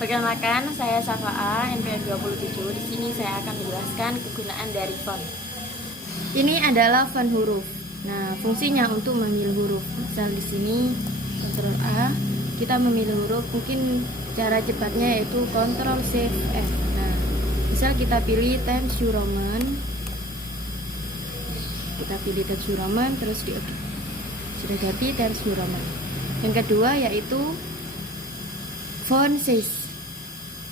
Perkenalkan, saya Safa NPM 27. Di sini saya akan menjelaskan kegunaan dari font. Ini adalah font huruf. Nah, fungsinya untuk memilih huruf. Misal di sini Ctrl A, kita memilih huruf. Mungkin cara cepatnya yaitu Ctrl Shift F. Nah, misal kita pilih Times New Roman. Kita pilih Times New Roman, terus di OK. Sudah ganti Times New Roman. Yang kedua yaitu font size.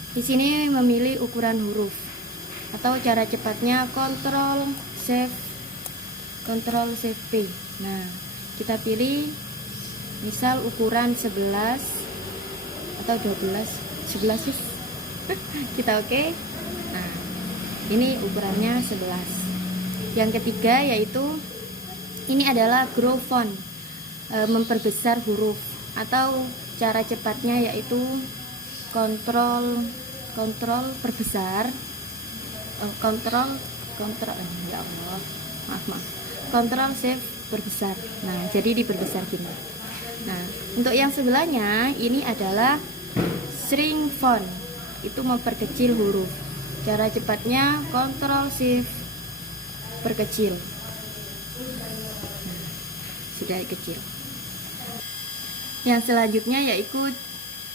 Di sini memilih ukuran huruf atau cara cepatnya Ctrl Shift P. Nah, kita pilih misal ukuran 11 atau 12, 11 sih. Kita oke. Nah, ini ukurannya 11. Yang ketiga yaitu ini adalah grow font, memperbesar huruf atau cara cepatnya yaitu kontrol perbesar, ya Allah, maaf, kontrol shift perbesar. Nah, jadi diperbesar gini. Nah, untuk yang sebelahnya ini adalah shrink font, itu memperkecil huruf. Cara cepatnya kontrol shift perkecil. Nah, sudah kecil. Yang selanjutnya yaitu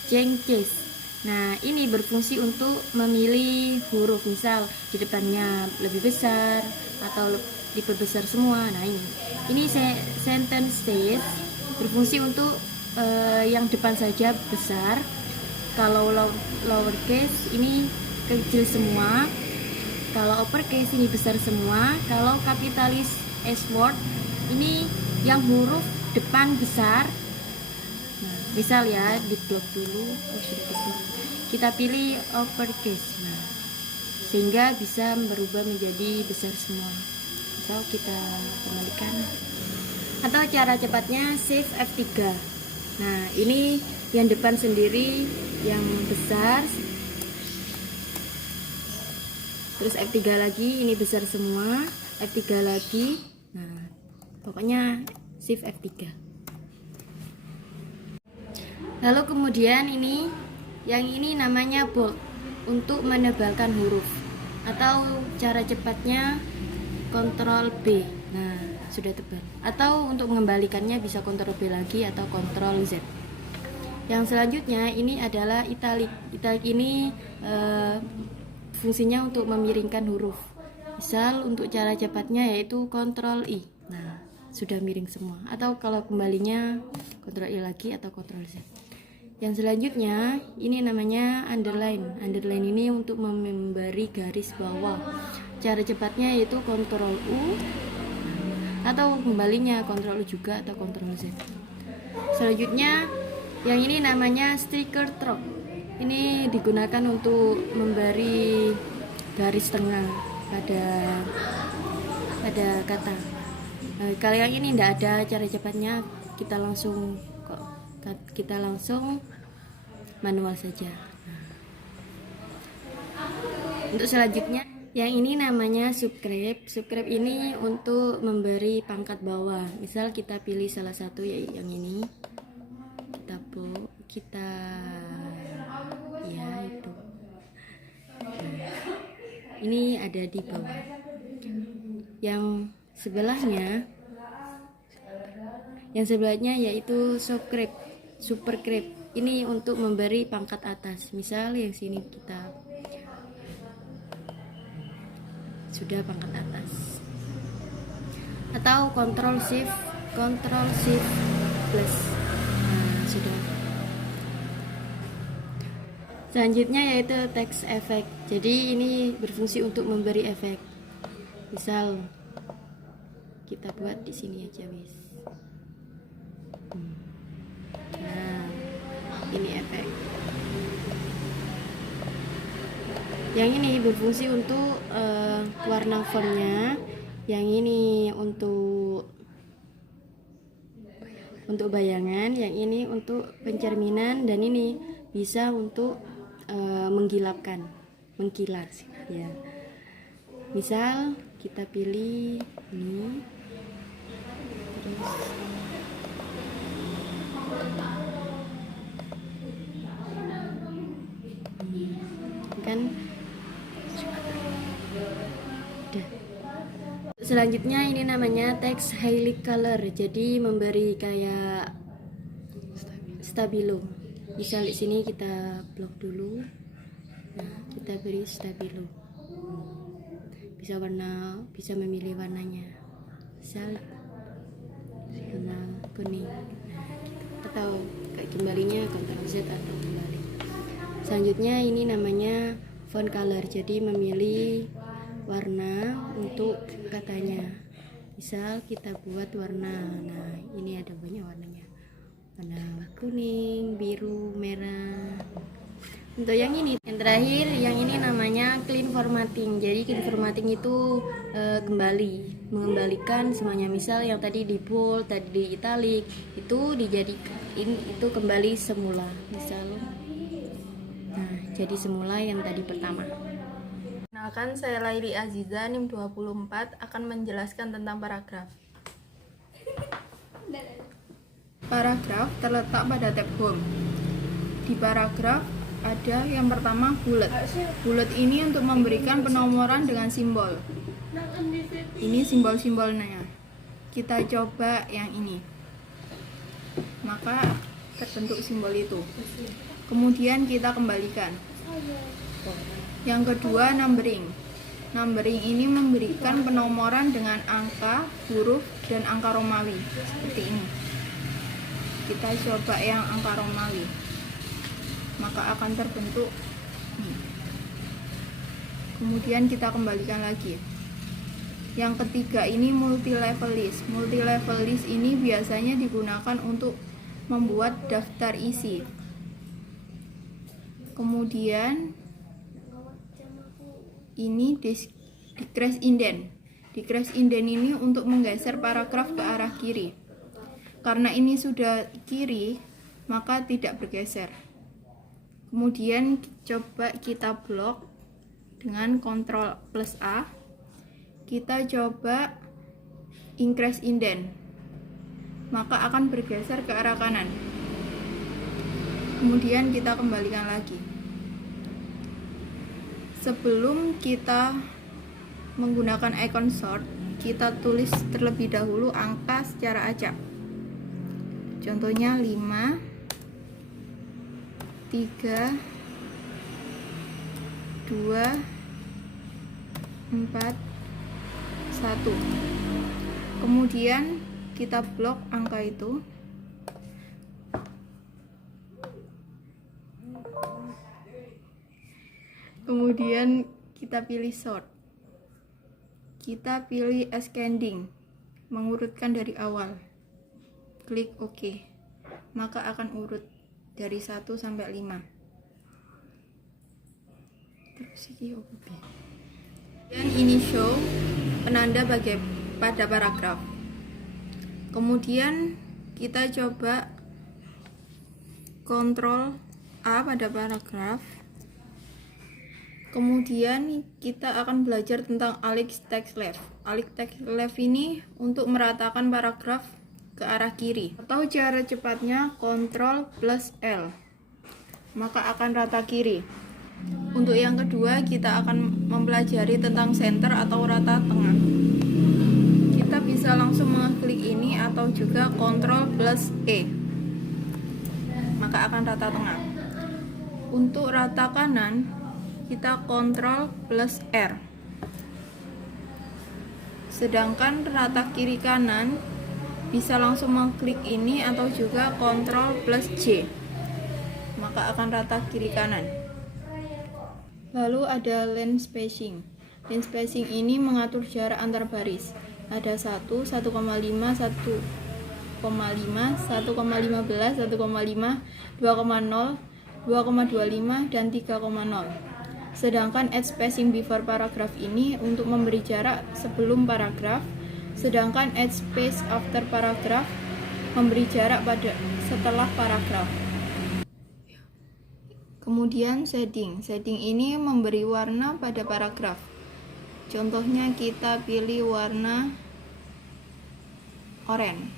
change case. Nah, ini berfungsi untuk memilih huruf, misal di depannya lebih besar atau diperbesar semua. Nah, ini sentence case berfungsi untuk yang depan saja besar. Kalau lowercase ini kecil semua. Kalau uppercase ini besar semua. Kalau kapitalis S word ini yang huruf depan besar. Nah, misal ya, di blok dulu, kita pilih uppercase. Nah, sehingga bisa berubah menjadi besar semua. Atau kita kembalikan. Atau cara cepatnya Shift F3. Nah, ini yang depan sendiri yang besar. Terus F3 lagi, ini besar semua. F3 lagi. Nah, pokoknya Shift F3. Lalu kemudian yang ini namanya bold, untuk menebalkan huruf atau cara cepatnya Ctrl B. Nah, sudah tebal. Atau untuk mengembalikannya bisa Ctrl B lagi atau Ctrl Z. Yang selanjutnya ini adalah italic. Italic ini fungsinya untuk memiringkan huruf. Misal untuk cara cepatnya yaitu Ctrl I. Nah, sudah miring semua. Atau kalau kembalinya Ctrl I lagi atau Ctrl Z. Yang selanjutnya ini namanya underline. Underline ini untuk memberi garis bawah. Cara cepatnya yaitu Ctrl U atau kembalinya Ctrl U juga atau Ctrl Z. Selanjutnya yang ini namanya striker stroke. Ini digunakan untuk memberi garis tengah pada kata. Kalau yang ini tidak ada cara cepatnya, kita langsung manual saja. Untuk selanjutnya yang ini namanya subscribe. Subscribe ini untuk memberi pangkat bawah. Misal kita pilih salah satu yang ini, kita ya itu. Ini ada di bawah. Yang sebelahnya yaitu superscribe. Ini untuk memberi pangkat atas. Misal yang sini kita sudah pangkat atas. Atau Ctrl Shift plus. Nah, sudah. Selanjutnya yaitu text effect. Jadi ini berfungsi untuk memberi efek. Misal kita buat di sini aja, wis. Nah, ini efek. Yang ini berfungsi untuk warna fontnya. Yang ini untuk bayangan. Yang ini untuk pencerminan. Dan ini bisa untuk mengkilat ya. Misal kita pilih ini, terus kan. Udah. Selanjutnya ini namanya text highlight color, jadi memberi kayak stabilo. Misal di sini kita blok dulu, nah kita beri stabilo, bisa memilih warnanya, misal warna kuning, atau kayak kembalinya Ctrl Z atau kembali. Selanjutnya ini namanya font color, jadi memilih warna untuk katanya. Misal kita buat warna, nah ini ada banyak warnanya, warna kuning, biru, merah. Untuk yang ini, yang terakhir, yang ini namanya clean formatting. Jadi clean formatting itu mengembalikan semuanya. Misal yang tadi di bold, tadi di italic, itu dijadikan itu kembali semula. Misal, nah jadi semula yang tadi pertama. Kenalkan, saya Laili Aziza, NIM 24, akan menjelaskan tentang paragraf. Paragraf terletak pada tab home. Di paragraf ada yang pertama bullet. Bullet ini untuk memberikan penomoran dengan simbol. Ini simbol-simbolnya. Kita coba yang ini. Maka terbentuk simbol itu. Kemudian kita kembalikan. Yang kedua, numbering. Numbering ini memberikan penomoran dengan angka, huruf, dan angka Romawi. Seperti ini. Kita coba yang angka Romawi. Maka akan terbentuk ini. Kemudian kita kembalikan lagi. Yang ketiga ini multi level list. Multi level list ini biasanya digunakan untuk membuat daftar isi. Kemudian ini decrease indent. Decrease indent ini untuk menggeser paragraf ke arah kiri. Karena ini sudah kiri, maka tidak bergeser. Kemudian coba kita blok dengan Ctrl+A. Kita coba increase indent, maka akan bergeser ke arah kanan. Kemudian kita kembalikan lagi. Sebelum kita menggunakan icon sort, kita tulis terlebih dahulu angka secara acak. Contohnya 5, 3, 2, 4, 1. Kemudian kita blok angka itu. Kemudian kita pilih sort. Kita pilih ascending, mengurutkan dari awal. Klik OK. Maka akan urut dari 1 sampai 5. Terus dan ini show penanda pada paragraf. Kemudian kita coba Ctrl A pada paragraf. Kemudian kita akan belajar tentang Ellipse Text Left. Ellipse Text Left ini untuk meratakan paragraf ke arah kiri. Atau cara cepatnya Ctrl+L, maka akan rata kiri. Untuk yang kedua, kita akan mempelajari tentang center atau rata tengah. Kita bisa langsung mengklik ini atau juga Ctrl+E, maka akan rata tengah. Untuk rata kanan, kita Ctrl+R. Sedangkan rata kiri kanan bisa langsung mengklik ini atau juga Ctrl+J, maka akan rata kiri kanan. Lalu ada line spacing. Line spacing ini mengatur jarak antar baris. Ada 1, 1,5, 1,5, 1,15, 1,5, 2,0, 2,25 dan 3,0. Sedangkan add spacing before paragraph ini untuk memberi jarak sebelum paragraf, sedangkan add space after paragraph memberi jarak pada setelah paragraf. Kemudian setting ini memberi warna pada paragraf. Contohnya kita pilih warna oranye,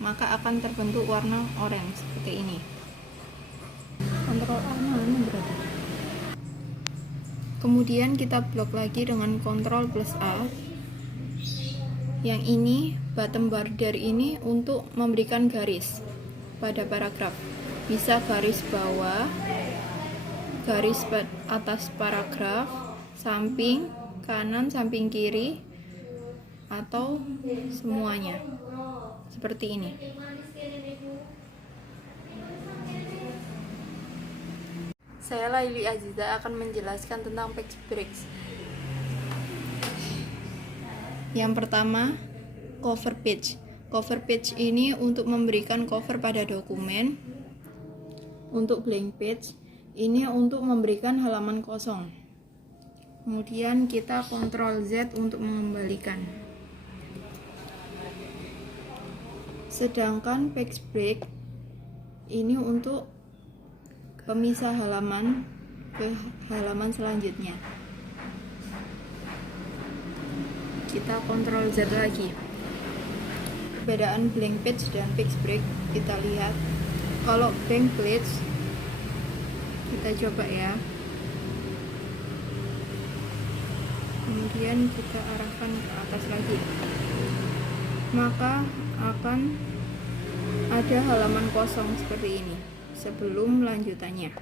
maka akan terbentuk warna oranye seperti ini. Ctrl A mana berarti? Kemudian kita blok lagi dengan Ctrl plus A. Yang ini, bottom border ini untuk memberikan garis pada paragraf. Bisa garis bawah, garis atas paragraf, samping kanan, samping kiri, atau semuanya. Seperti ini. Saya Laili Aziza akan menjelaskan tentang page breaks. Yang pertama, cover page. Cover page ini untuk memberikan cover pada dokumen. Untuk blank page, ini untuk memberikan halaman kosong. Kemudian kita Ctrl Z untuk mengembalikan. Sedangkan page break ini untuk pemisah halaman ke halaman selanjutnya. Kita Ctrl Z lagi. Perbedaan blank page dan page break kita lihat. Kalau blank page, kita coba ya. Kemudian kita arahkan ke atas lagi. Maka akan ada halaman kosong seperti ini sebelum lanjutannya.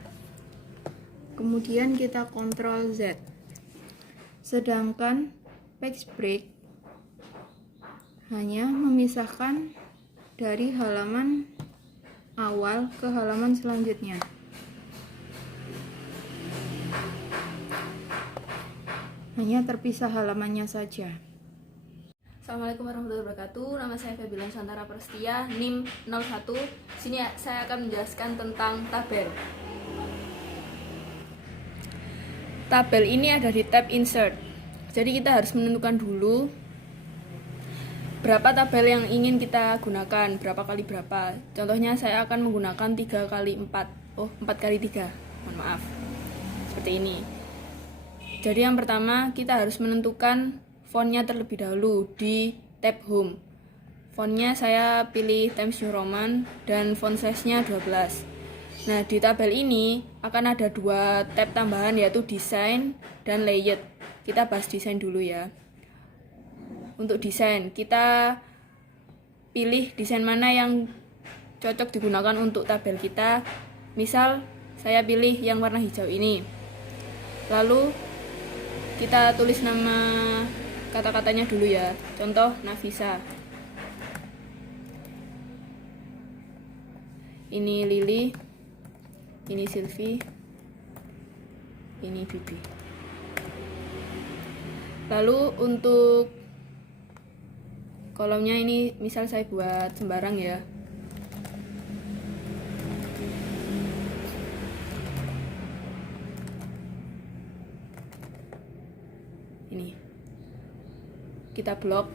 Kemudian kita Ctrl Z. Sedangkan page break hanya memisahkan dari halaman awal ke halaman selanjutnya. Hanya terpisah halamannya saja. Assalamualaikum warahmatullahi wabarakatuh. Nama saya Febila Santara Prestia, NIM 01. Sini saya akan menjelaskan tentang tabel. Tabel ini ada di tab Insert. Jadi kita harus menentukan dulu berapa tabel yang ingin kita gunakan, berapa kali berapa. Contohnya saya akan menggunakan 3 kali 4. 4 kali 3. Mohon maaf. Seperti ini. Jadi yang pertama kita harus menentukan fontnya terlebih dahulu di tab Home. Fontnya saya pilih Times New Roman dan font size-nya 12. Nah, di tabel ini akan ada 2 tab tambahan, yaitu Design dan Layout. Kita bahas desain dulu ya. Untuk desain, kita pilih desain mana yang cocok digunakan untuk tabel kita. Misal, saya pilih yang warna hijau ini. Lalu, kita tulis nama kata-katanya dulu ya. Contoh Nafisa. Ini Lili. Ini Silvi. Ini Bibi. Lalu untuk kolomnya ini misal saya buat sembarang ya. Ini kita blok.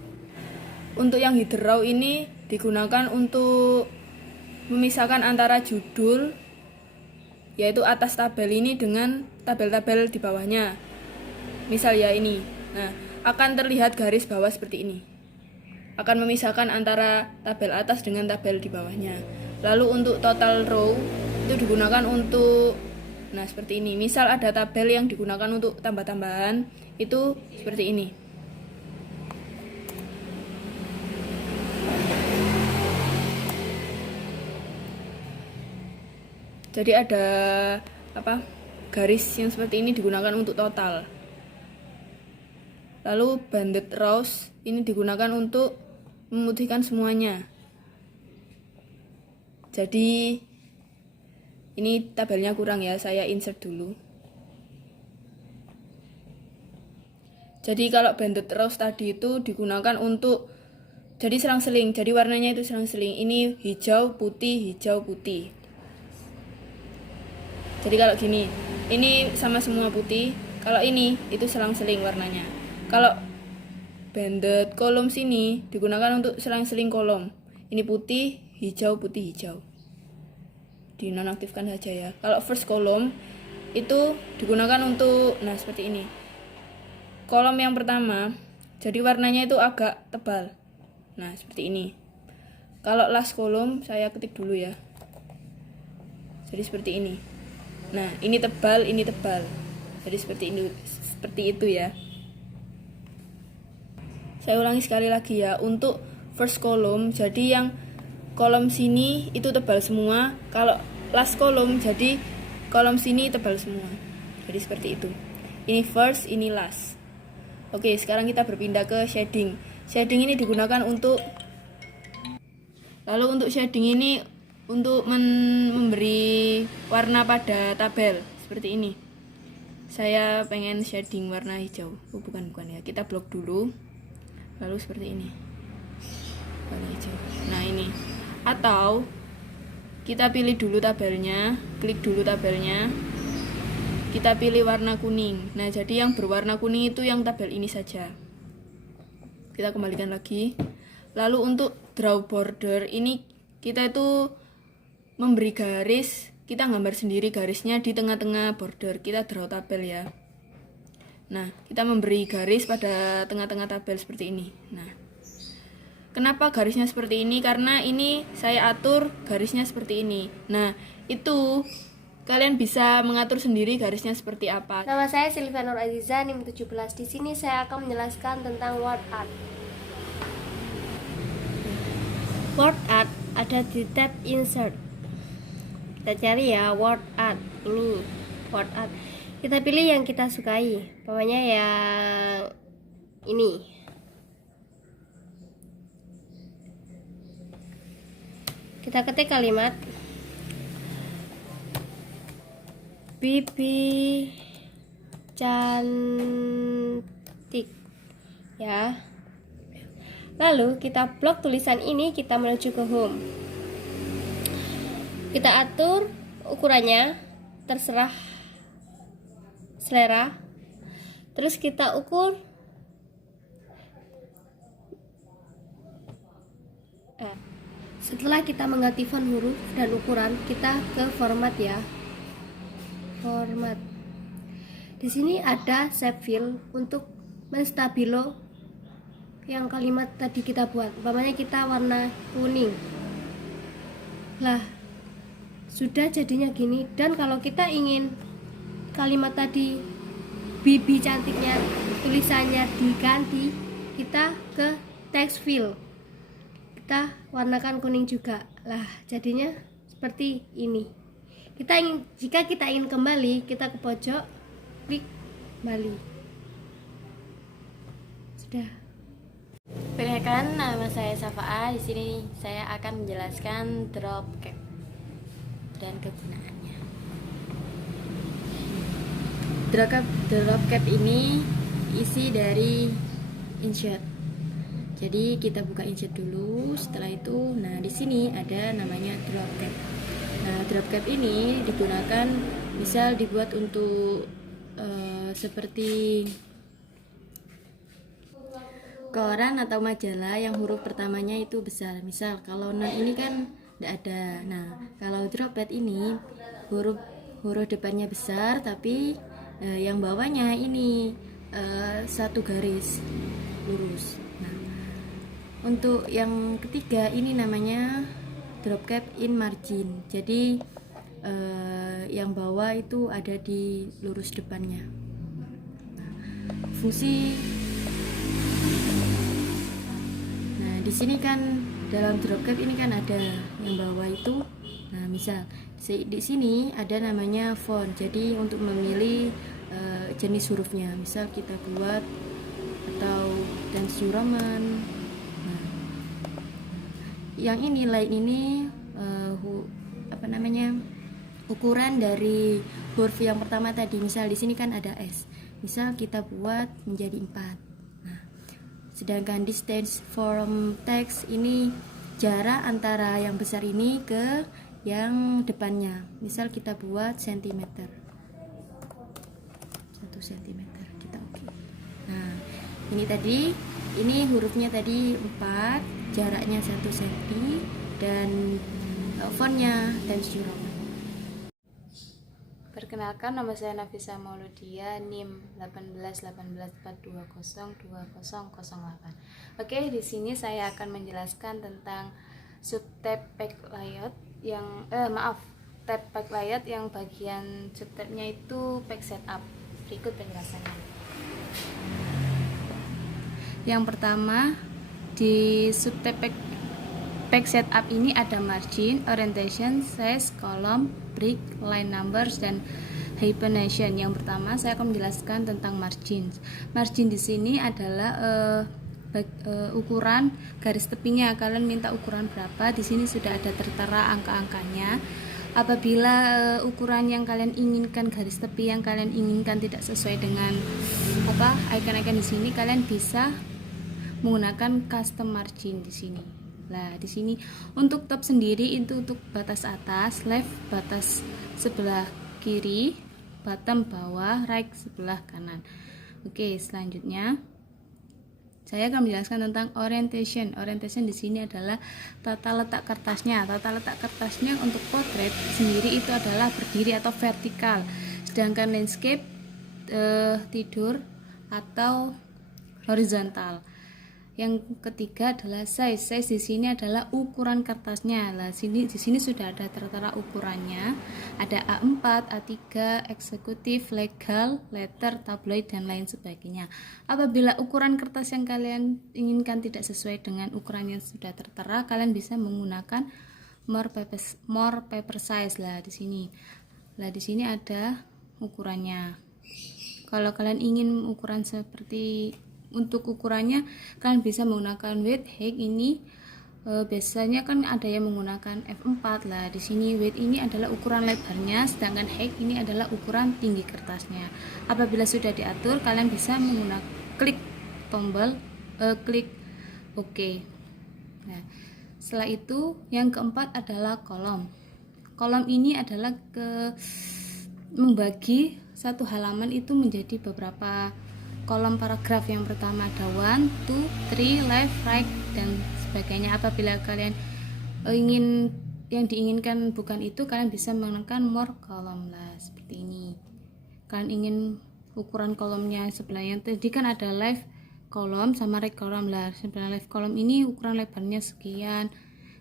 Untuk yang header row ini digunakan untuk memisahkan antara judul, yaitu atas tabel ini dengan tabel-tabel di bawahnya. Misal ya ini. Nah, akan terlihat garis bawah seperti ini. Akan memisahkan antara tabel atas dengan tabel di bawahnya. Lalu untuk total row itu digunakan untuk seperti ini. Misal ada tabel yang digunakan untuk tambah-tambahan, itu seperti ini. Jadi ada garis yang seperti ini digunakan untuk total. Lalu banded rows ini digunakan untuk memutihkan semuanya. Jadi ini tabelnya kurang ya, saya insert dulu. Jadi kalau banded rows tadi itu digunakan untuk jadi selang-seling. Jadi warnanya itu selang-seling. Ini hijau, putih, hijau, putih. Jadi kalau gini, ini sama semua putih. Kalau ini itu selang-seling warnanya. Kalau banded kolom sini digunakan untuk selang-seling kolom. Ini putih, hijau, putih, hijau. Dinonaktifkan saja ya. Kalau first kolom itu digunakan untuk seperti ini. Kolom yang pertama, jadi warnanya itu agak tebal. Seperti ini. Kalau last kolom saya ketik dulu ya. Jadi seperti ini. Ini tebal, ini tebal. Jadi seperti itu ya. Saya ulangi sekali lagi ya, untuk first column, jadi yang kolom sini itu tebal semua. Kalau last column, jadi kolom sini tebal semua. Jadi seperti itu. Ini first, ini last. Oke, sekarang kita berpindah ke shading. Shading ini digunakan untuk shading ini untuk memberi warna pada tabel seperti ini. Saya pengen shading warna hijau. Bukan ya. Kita blok dulu. Lalu seperti ini. Warna hijau. Nah, ini. Atau kita pilih dulu tabelnya, klik dulu tabelnya. Kita pilih warna kuning. Nah, jadi yang berwarna kuning itu yang tabel ini saja. Kita kembalikan lagi. Lalu untuk draw border ini kita itu memberi garis, kita gambar sendiri garisnya di tengah-tengah border. Kita draw tabel ya. Nah, kita memberi garis pada tengah-tengah tabel seperti ini. Nah, kenapa garisnya seperti ini? Karena ini saya atur garisnya seperti ini. Nah, itu kalian bisa mengatur sendiri garisnya seperti apa. Nama saya Silvia Nur Aziza, NIM 17. Di sini saya akan menjelaskan tentang word art. Word art ada di tab insert. Kita cari ya word art. Ini word art. Kita pilih yang kita sukai. Pokoknya yang ini. Kita ketik kalimat Bibi cantik ya. Lalu kita blok tulisan ini, kita menuju ke home. Kita atur ukurannya, terserah selera. Terus kita ukur setelah kita mengganti font, huruf, dan ukuran, kita ke format ya. Format. Di sini ada shape fill untuk menstabilo yang kalimat tadi kita buat. Umpamanya kita warna kuning. Lah, sudah jadinya gini. Dan kalau kita ingin kalimat tadi Bibi cantiknya tulisannya diganti, kita ke text fill. Kita warnakan kuning juga. Lah, jadinya seperti ini. Jika kita ingin kembali, kita ke pojok, klik kembali. Sudah. Perkenalkan, nama saya Safa'a. Di sini saya akan menjelaskan drop cap dan kegunaannya. Drop cap ini isi dari insert. Jadi kita buka insert dulu. Setelah itu, nah di sini ada namanya drop cap. Nah, drop cap ini digunakan misal dibuat untuk seperti koran atau majalah yang huruf pertamanya itu besar. Misal kalau non ini kan tidak ada. Nah, kalau drop pad ini huruf depannya besar tapi yang bawahnya ini satu garis lurus. Nah, untuk yang ketiga ini namanya drop cap in margin. Jadi yang bawah itu ada di lurus depannya. Nah, fungsi. Nah, di sini kan dalam drop cap ini kan ada yang bawah itu. Nah, misal di sini ada namanya font. Jadi untuk memilih jenis hurufnya, misal kita buat atau Times New Roman. Nah, yang ini lain ini ukuran dari huruf yang pertama tadi. Misal di sini kan ada S. Misal kita buat menjadi 4. Nah, sedangkan distance from text ini jarak antara yang besar ini ke yang depannya. Misal kita buat sentimeter. 1 cm kita oke. Nah, ini hurufnya tadi 4, jaraknya 1 cm dan fontnya Times New Roman. Perkenalkan, nama saya Nafisa Mauludia, NIM 181842020008. Oke, di sini saya akan menjelaskan tentang subtab page layout tab page layout yang bagian subtabnya itu page setup. Berikut penjelasannya. Yang pertama, di subtab page setup ini ada margin, orientation, size, column, break, line numbers, dan hyphenation. Yang pertama, saya akan menjelaskan tentang margin. Margin di sini adalah ukuran garis tepinya. Kalian minta ukuran berapa? Di sini sudah ada tertera angka-angkanya. Apabila ukuran yang kalian inginkan, garis tepi yang kalian inginkan tidak sesuai dengan icon-icon di sini, kalian bisa menggunakan custom margin di sini. Nah, di sini untuk top sendiri itu untuk batas atas, left batas sebelah kiri, bottom bawah, right sebelah kanan. Oke, selanjutnya saya akan menjelaskan tentang orientation. Orientation di sini adalah tata letak kertasnya. Tata letak kertasnya untuk portrait sendiri itu adalah berdiri atau vertikal. Sedangkan landscape tidur atau horizontal. Yang ketiga adalah size. Size di sini adalah ukuran kertasnya. Nah, di sini sudah ada tertera ukurannya. Ada A4, A3, eksekutif, legal, letter, tabloid, dan lain sebagainya. Apabila ukuran kertas yang kalian inginkan tidak sesuai dengan ukuran yang sudah tertera, kalian bisa menggunakan more paper size lah di sini. Nah, di sini ada ukurannya. Kalau kalian ingin ukuran seperti untuk ukurannya, kalian bisa menggunakan width, height ini. Biasanya kan ada yang menggunakan F4 lah. Di sini width ini adalah ukuran lebarnya, sedangkan height ini adalah ukuran tinggi kertasnya. Apabila sudah diatur, kalian bisa menggunakan klik tombol klik OK. Nah, setelah itu yang keempat adalah kolom. Kolom ini adalah membagi satu halaman itu menjadi beberapa kolom paragraf. Yang pertama ada 1, 2, 3, left, right, dan sebagainya. Apabila kalian ingin yang diinginkan bukan itu, kalian bisa menekan more column lah seperti ini. Kalian ingin ukuran kolomnya sebelahnya, tadi kan ada left column sama right column lah. Sebelah left column ini ukuran lebarnya sekian,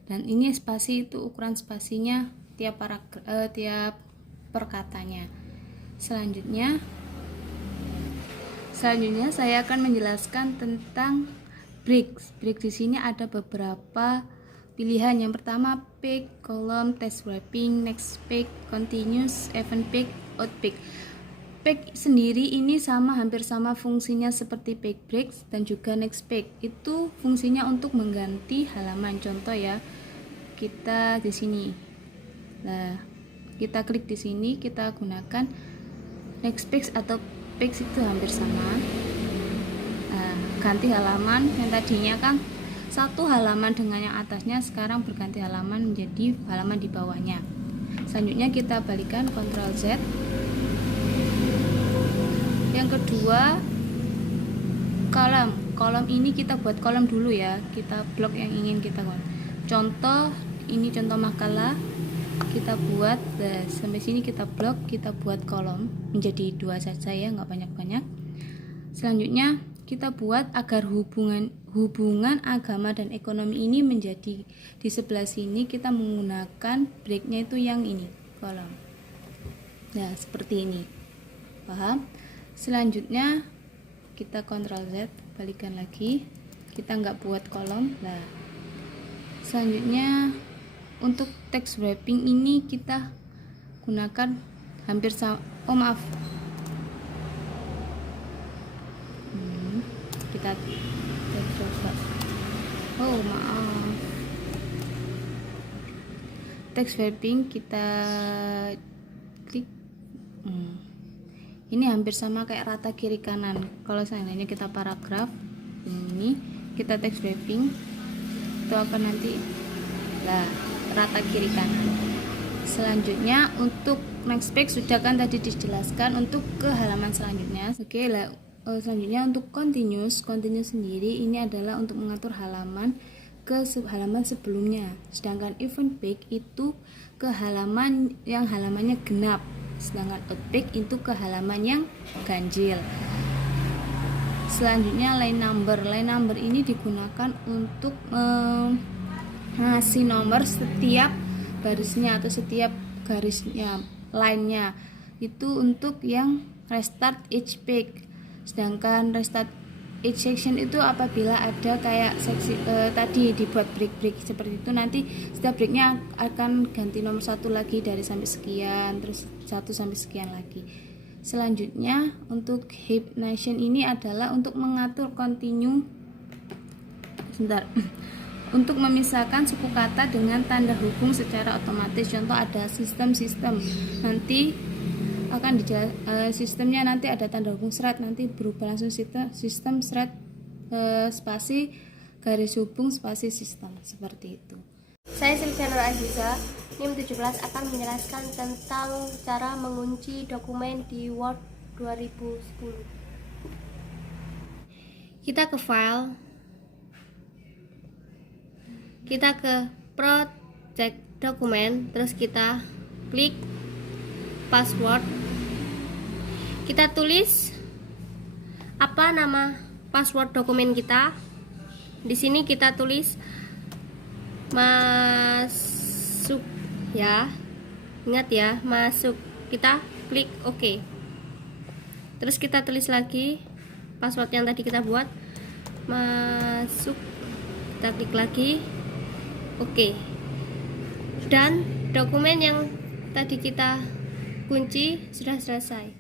dan ini spasi itu ukuran spasinya tiap perkatanya. Selanjutnya saya akan menjelaskan tentang breaks. Break di sini ada beberapa pilihan. Yang pertama pick, column, text wrapping, next pick, continuous, event pick, out pick. Pick sendiri ini hampir sama fungsinya seperti pick breaks dan juga next pick. Itu fungsinya untuk mengganti halaman. Contoh ya, kita di sini. Nah, kita klik di sini, kita gunakan next pick atau page itu hampir sama. Ganti halaman yang tadinya kan satu halaman dengan yang atasnya, sekarang berganti halaman menjadi halaman di bawahnya. Selanjutnya kita balikan Ctrl Z. Yang kedua kolom ini kita buat kolom dulu ya, kita blok yang ingin kita buat. Contoh ini contoh makalah kita buat. Sampai sini kita blok, kita buat kolom menjadi 2 saja ya, nggak banyak-banyak. Selanjutnya kita buat agar hubungan agama dan ekonomi ini menjadi di sebelah sini, kita menggunakan breaknya itu yang ini kolom. Nah, seperti ini, paham? Selanjutnya kita Ctrl Z, balikan lagi, kita nggak buat kolom. Nah, selanjutnya untuk text wrapping ini kita gunakan hampir sama. Kita coba. Text wrapping kita klik. Ini hampir sama kayak rata kiri kanan. Kalau seandainya kita paragraf ini, kita text wrapping itu akan nanti rata kiri kanan. Selanjutnya untuk next page sudah kan tadi dijelaskan. Untuk ke halaman selanjutnya, selanjutnya untuk continuous sendiri ini adalah untuk mengatur halaman ke halaman sebelumnya. Sedangkan event page itu ke halaman yang halamannya genap, sedangkan out page itu ke halaman yang ganjil. Selanjutnya line number ini digunakan untuk ngasih nomor setiap barisnya atau setiap garisnya, line-nya itu untuk yang restart each page. Sedangkan restart each section itu apabila ada kayak seksi tadi dibuat break seperti itu, nanti setiap breaknya akan ganti nomor 1 lagi dari sampai sekian, terus 1 sampai sekian lagi. Selanjutnya untuk heap nation ini adalah untuk mengatur continue untuk memisahkan suku kata dengan tanda hubung secara otomatis. Contoh ada sistem nanti akan sistemnya nanti ada tanda hubung thread, nanti berubah langsung sistem thread spasi garis hubung spasi sistem, seperti itu. Saya Silviana Aziza, NIM 17 akan menjelaskan tentang cara mengunci dokumen di Word 2010. Kita ke file, kita ke project dokumen, terus kita klik password. Kita tulis apa nama password dokumen kita. Di sini kita tulis masuk ya. Ingat ya, masuk. Kita klik OK. Terus kita tulis lagi password yang tadi kita buat. Masuk. Kita klik lagi. OK. Dan dokumen yang tadi kita kunci sudah selesai.